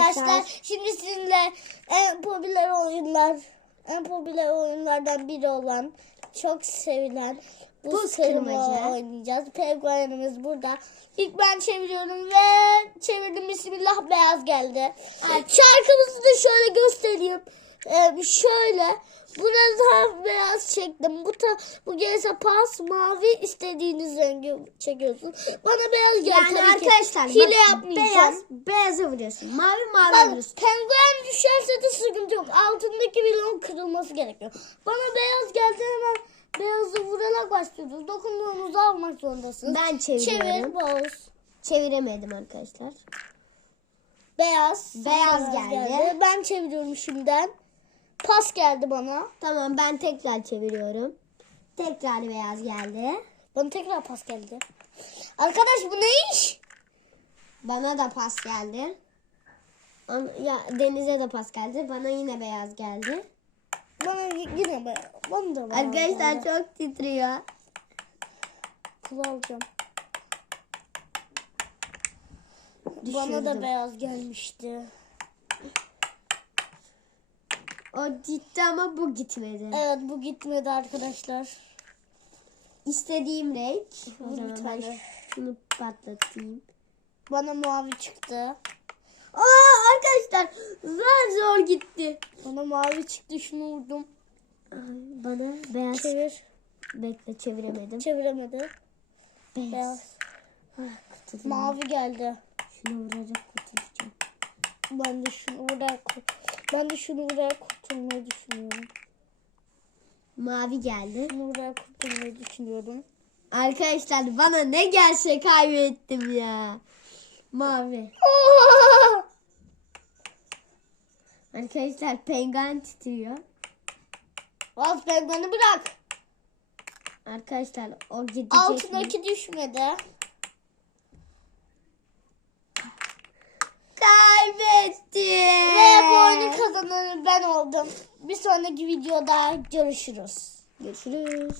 arkadaşlar. Şimdi sizinle en popüler oyunlar, en popüler oyunlardan biri olan, çok sevilen bu kırmaca oynayacağız. Penguenimiz burada. İlk ben çeviriyorum ve çevirdim bismillah beyaz geldi. Şarkımızı da şöyle göstereyim. Ee, şöyle burada beyaz çektim. Bu ta, bu gelirse pas mavi istediğiniz rengi çekiyorsun. Bana beyaz geldi. Yani Tabii ki arkadaşlar hile bak, yapmayacağım. beyaz, beyaza vuruyorsun. Mavi mavi Bak vuruyorsun. penguen düşerse de sıkıntı yok. Altındaki bloğun kırılması gerekiyor. Bana beyaz geldi hemen beyazı vurarak başlıyoruz. Dokunduğunuzu almak zorundasınız. Ben Çevir çeviriyorum. boz. Çeviremedim arkadaşlar. Beyaz. Beyaz geldi. Ben çeviriyorum şimdiden. Pas geldi bana. Tamam ben tekrar çeviriyorum. Tekrar beyaz geldi. Bana tekrar pas geldi. Arkadaş bu ne iş? Bana da pas geldi. Ya Deniz'e de pas geldi. Bana yine beyaz geldi. Bana yine be. Bana da beyaz Arkadaşlar geldi. çok titriyor. Pul alacağım. Bana Düşürdüm. da beyaz gelmişti. O gitti ama bu gitmedi. Evet bu gitmedi arkadaşlar. İstediğim renk. O Bir zaman ben tane. şunu patlatayım. Bana mavi çıktı. Aa arkadaşlar zor zor gitti. Bana mavi çıktı şunu vurdum. Ay, Bana beyaz. Çevir. Bekle çeviremedim. Çeviremedi. Beyaz. Beyaz. Ah, kurtuldum. Mavi geldi. Şunu vurarak kurtulacağım. Ben de şunu vurarak ben de şunu vurarak kurtulmayı düşünüyorum. Mavi geldi. Şunu vurarak kurtulmayı düşünüyorum. Arkadaşlar bana ne gelse kaybettim ya. Mavi. Arkadaşlar penguen titriyor. Az pengueni bırak. Arkadaşlar o gidecek mi? Altındaki düşmedi. Kaybettim. Ve bu kazananı ben oldum. Bir sonraki videoda görüşürüz. Görüşürüz.